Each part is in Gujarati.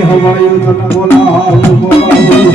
હવાયું તન બોલાવ બોલાવ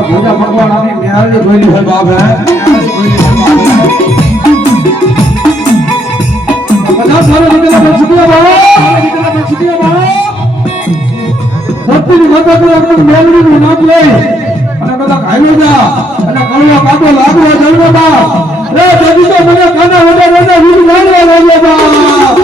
ભોજા ભગવાન આપી મેહાલી ભોલી હોય બાપ હે બધા સારા નીકળ્યા પણ છૂટ્યા બાપ સત્યની માતા પર આપણે મેલડી નું નામ લઈ અને બધા ખાઈ જા અને કળવા કાટો લાગવા જણવા બાપ રે જદી તો મને કાના વડા વડા વીર લાગવા લાગ્યા બાપ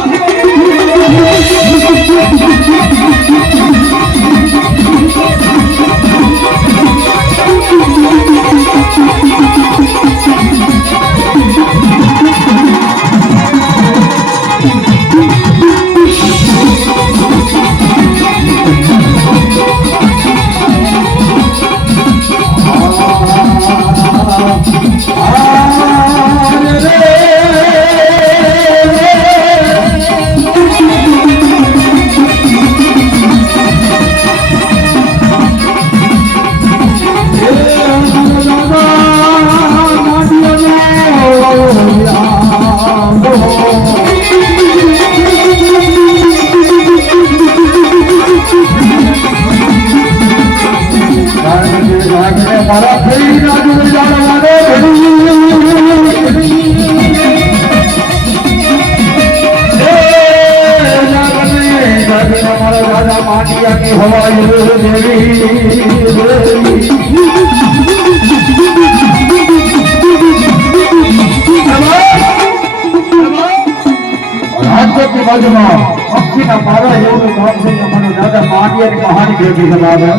कहानी भेजी जनाब है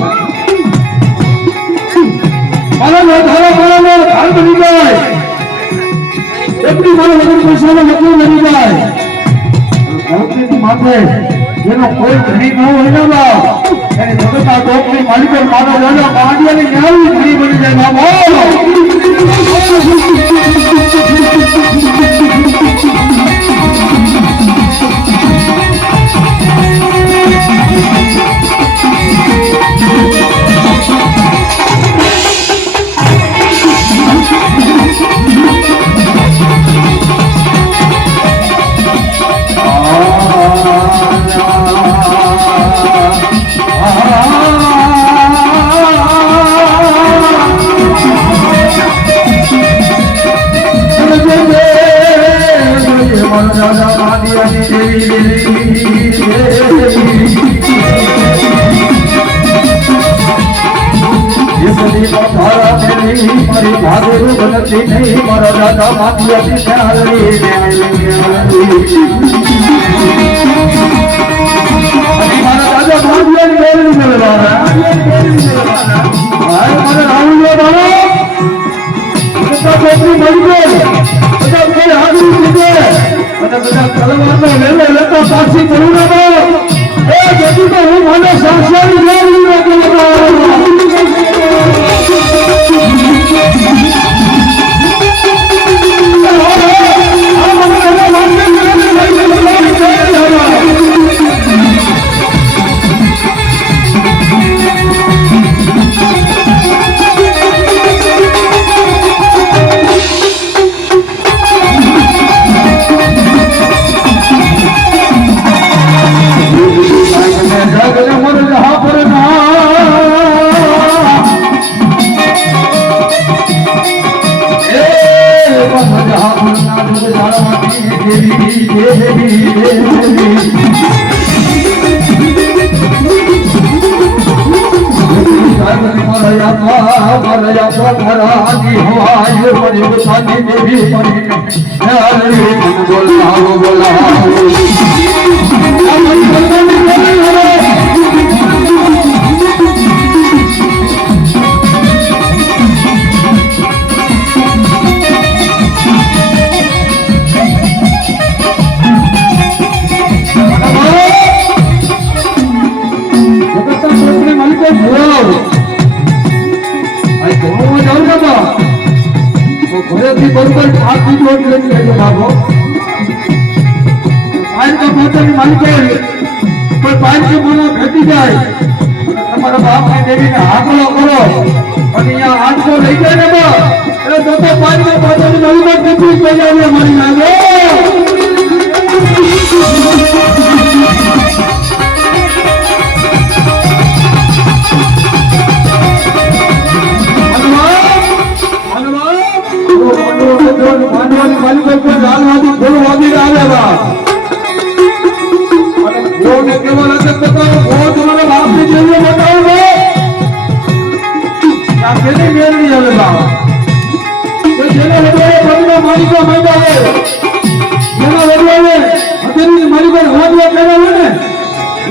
मारा धारा धार बनी जाए मारा वजन पैसा मतलब बनी जाए माथे जेनो कोई घड़ी न हो जगता टोकरी मालिक मारा राजा पांड्या ने न्याय घड़ी बनी जाए मारा राजा मातिया ઘરેથી બરોબર આ પીઠો લઈને લેજો બાબો પાન કા પોતાની માલિકે કોઈ પાન કે મને ભેટી જાય તમારા બાપની દેવીને હાકલો કરો અને અહીંયા આટકો લઈ જાય ને બા એટલે તો પાન કા પોતાની માલિકે કેટલી તૈયારી મારી નાખો માનવાની માલિકો કોઈ લાલવાદી ફૂલવાદી આવેલા અને કોને કેવા લાગે બતાવો કો તમારા બાપની જેવી બતાવો આ કેની મેળવી આવેલા કે જેને વડવાએ પગના માલિકો માંગ્યા હોય જેના વડવાએ અત્યારની માલિકો હોદવા કરાવે ને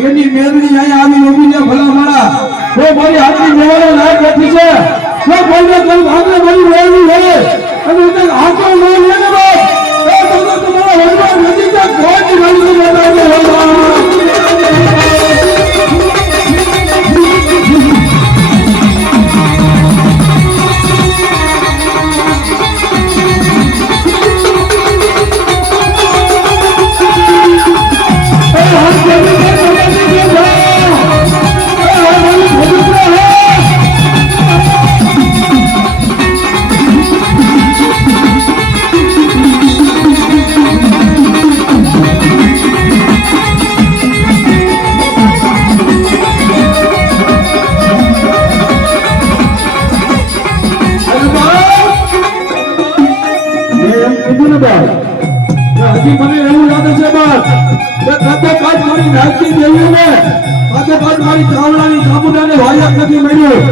એની મેળવી અહીંયા આવી ઉભી છે ભલા મારા તો મારી હાથની મેળવાનો લાયક બેઠી છે તો બોલને કઈ ભાગને મારી મેળવી હોય અને તે આખો નામ લેને બાપ એ તો તમારા વડવા નદી કે કોટ માલિકો બતાવે હજી મને એવું લાગે છે બસ કે કાતો કાટ મારી નાખી દેવી ને કાતો કાટ મારી ચાવડાની ચામુંડાને વાયક નથી મળ્યું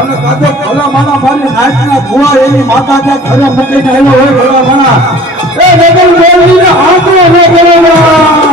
અને કાતો ભલા માના મારી નાચના ભુવા એની માતા કે ઘરે મૂકીને આવ્યો હોય ભલા માના એ નગર બોલીને આંકડો ન કરેલા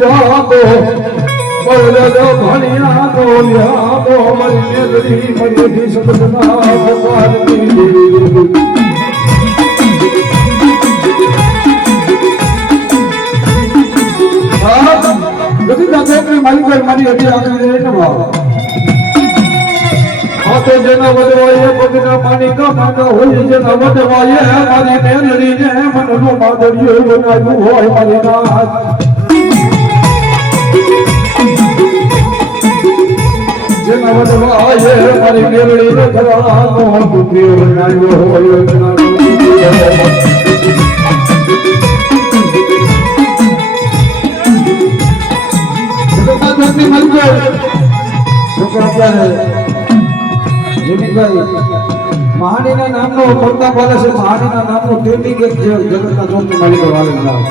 જાતો બળદ ભણ્યા તો લ્યાતો મરી મેલડી મરી સદના ભગવાનની બધી દાદોની માલિક મારી હજી આખી રહે ને ભાવ આતો જેના વધવાય પગના માલિકા માતા હોય જેના વધવાય મારી મેલડીને મનનું માદરિયો બનાવ્યું હોય મારી નાથ જેના વધવાય મારી મેલડીને ઘરનો પુત્રીઓ બનાવ્યો હોય મહાનીના નામનો પ્રતાપ વાલે છે મહાનીના નામનો ટેટી કે જગતના ચોકની માલિકો વાલે નામ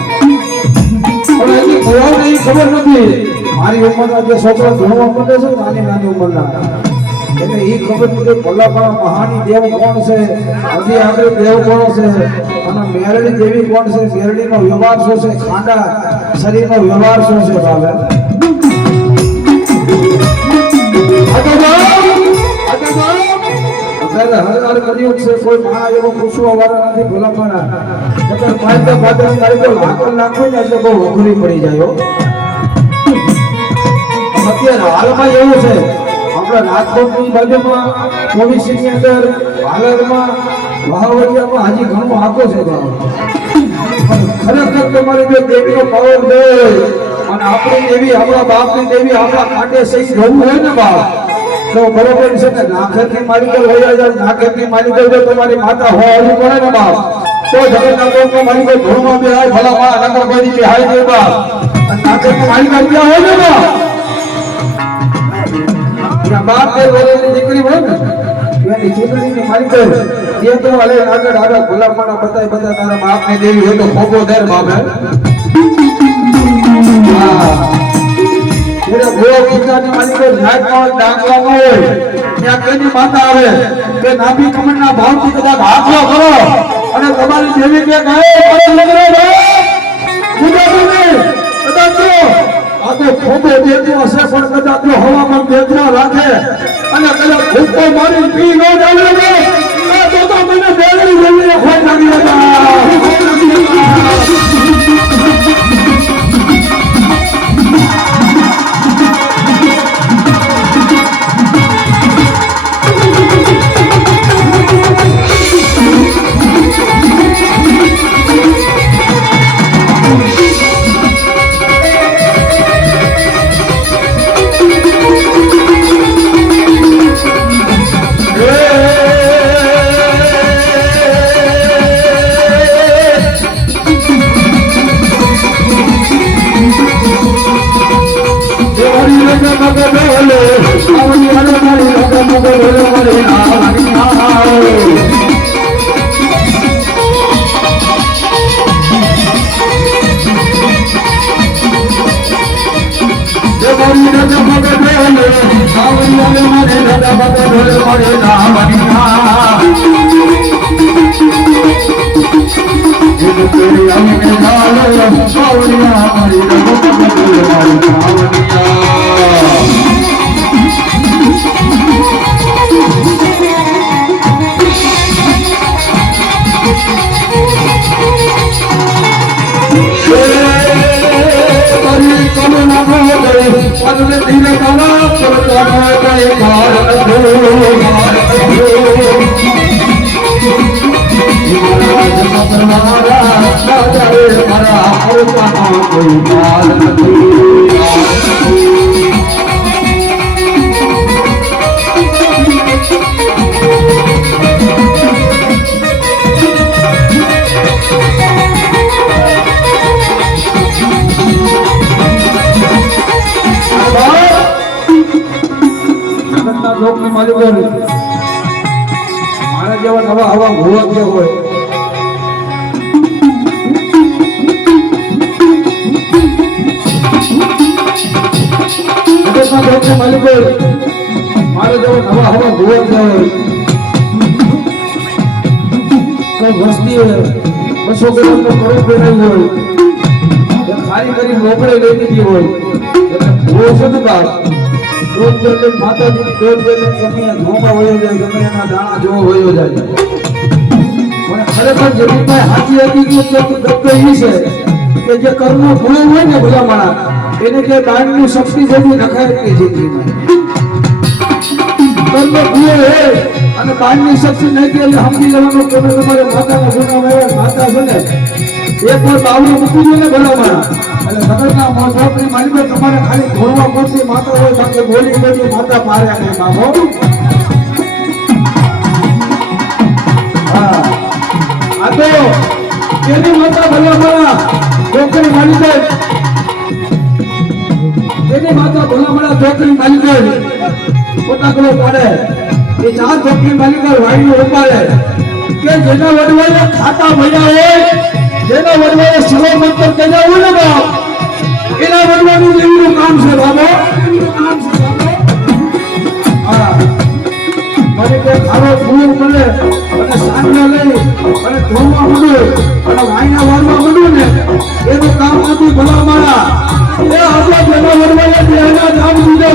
પણ એની ભોળાને એ ખબર નથી મારી ઉંમરના જે છોકરા ભણવા માંડે છે નાની નાની ઉંમરના એટલે એ ખબર નથી ભોળાપણા મહાની દેવ કોણ છે હજી આગળ દેવ કોણ છે અને મેરડી દેવી કોણ છે મેરડીનો વ્યવહાર શું છે ખાંડા શરીરનો વ્યવહાર શું છે ભાવે હર કર્યું છે કોઈ મા એવો પૂછવા વાળા નથી ભોલાપણા નકર પાંચ ભાદર તારી તો લાકડ નાખો ને એટલે બહુ અઘરી પડી જાય અત્યારે હાલમાં એવું છે આપણા રાજકોટની બાજુમાં કોવિડની અંદર હાલરમાં વાહવટિયામાં હજી ઘણું આગો છે ખરેખર તમારી જો દેવીનો પાવર દે અને આપણી દેવી આપણા બાપની દેવી આપણા કાંઠે સહી રહેવું હોય ને બાપ તો બરોબર છે ને નાખેરની માલિકો હોય જાય નાખેરની માલિકો જો તમારી માતા હોવી પડે ને બાપ તો જગતના લોકો માલિકો ધોળમાં બે હાય ભલા માં નગર કોઈ બે હાય દે બાપ અને નાખેરની માલિકો ક્યાં હોય ને બાપ ત્યાં બાપ કે બોલેલી દીકરી હોય ને એની દીકરીની માલિકો તે તો હલે આગળ આગળ ભલા માણા બતાય તારા બાપની દેવી હોય તો ખોબો દર બાપ હે હા તેરે ભોળો કીધાની માલિકો ઝાડમાં ડાંગવામાં હોય ત્યાં કઈની માતા આવે કે નાભી કમળના ભાવથી કદાચ હાથો કરો અને તમારી દેવી કે કહે મને લગરે રે મુદા મને કદાચ આ તો ખોબો દેતો હશે પણ કદાચ હવામાં દેતરા રાખે અને કદાચ ભૂખો મારી પી ન જાવે રે તો મને બેગડી જલ્દી ખોઈ લાગી હતા મારા જેવા નવા હવા ભૂવા જે હોય માલિકો મારા જેવા નવા હવા ભૂવા જે હોય કોઈ વસ્તી 200 ગ્રામ નો કરોડ પહેરાયું હોય સારી કરી મોકળે લઈ દીધી હોય એટલે ભૂવો છે ને બાપ દોધ એટલે માતાજી દોધ એટલે ગમે ઘઉંમાં વયો જાય ગમે એના દાણા જેવો વયો જાય પણ ખરેખર જમીનભાઈ હાથી હકીકત એ છે કે જે કર્મ ભૂલ હોય ને ભલા માણસ એને કે દાનની શક્તિ જેવી નખાય કે જિંદગીમાં કર્મ ભૂલ હે અને દાનની શક્તિ નહીં કે એટલે સમજી લેવાનું કે તમારે માતાના ગુનામાં માતા છે ને એક વાર બાવડું મૂકી દો ને ભલા માણસ એટલે સગળના મોઢાપની માની તમારે ખાલી ધોળવા પડતી માતા હોય બાકી બોલી બોલી માતા માર્યા નહીં બાબો હા આ તો તેની માતા ભલા માણસ છોકરી માની જાય તેની માતા ભલા માણસ છોકરી માની જાય પોતાકડો પડે એ ચાર છોકરી માની જાય વાડીઓ ઉપાડે કે જેના વડવાએ ખાતા ભર્યા હોય જેના વડવાએ સવા મંત્ર કર્યા હોય ને બાપ એના વડવાનું દેવીનું કામ છે બાબો હા મને કે ખારો ભૂલ મળે અને સાંજના લઈ અને ધોમાં મળ્યું અને વાયના વાળવા મળ્યું ને એનું કામ નથી ભલા મારા એ આપણા જેના વડવાએ દેહના નામ દીધા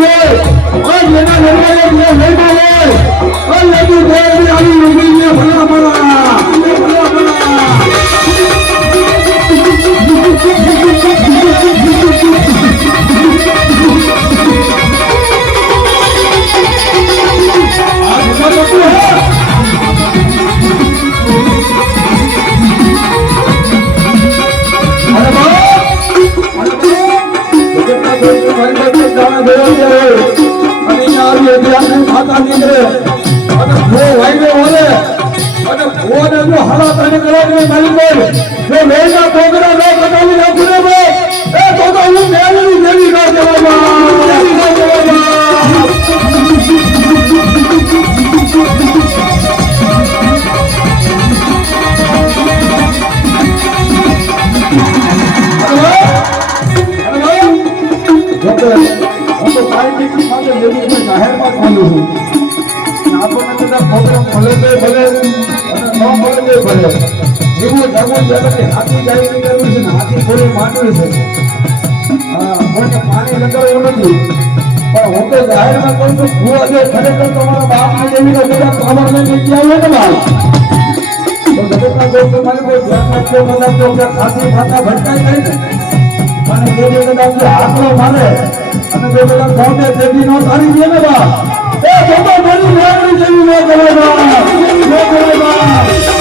હોય જેના વડવાએ દેહ લઈમાં હોય લેતું દેહ આવી ઉગીને ભલા મારા ભલા મારા માતા નીકળે અને ભો વાઈને ઓલે અને ભોને જો હલા તને કરે મારી બોલ જો લેના કોગરા નો કટાવી નાખું ને બો એ તો હું મેલની દેવી ના જવામાં દેવી ના જવામાં જાહેરમાં બોલું છું આપણને બધા પ્રોગ્રામ ભલે તે ભલે અને ન મળે તે ભલે જેવું જવું જગતે હાથી જાય ની કરવું છે ને હાથી થોડી માંડવી છે હા કોઈને પાણી લગાડવું નથી પણ હું તો જાહેરમાં કહું છું ભૂવા જે ખરેખર તમારા બાપની દેવીનો બધા ખબર નહીં ક્યાં હોય ને બાપ તો જગતના લોકો મારી કોઈ ધ્યાન રાખજો બધા તો ખાસી માતા ભટકાઈ ગઈ ને અને જે કદાચ આંકડો મારે અને જો પેલા કોને દેવી નો તારી દે ને બા એ તો મારી મેળવી જેવી ન કરે બા ન કરે બા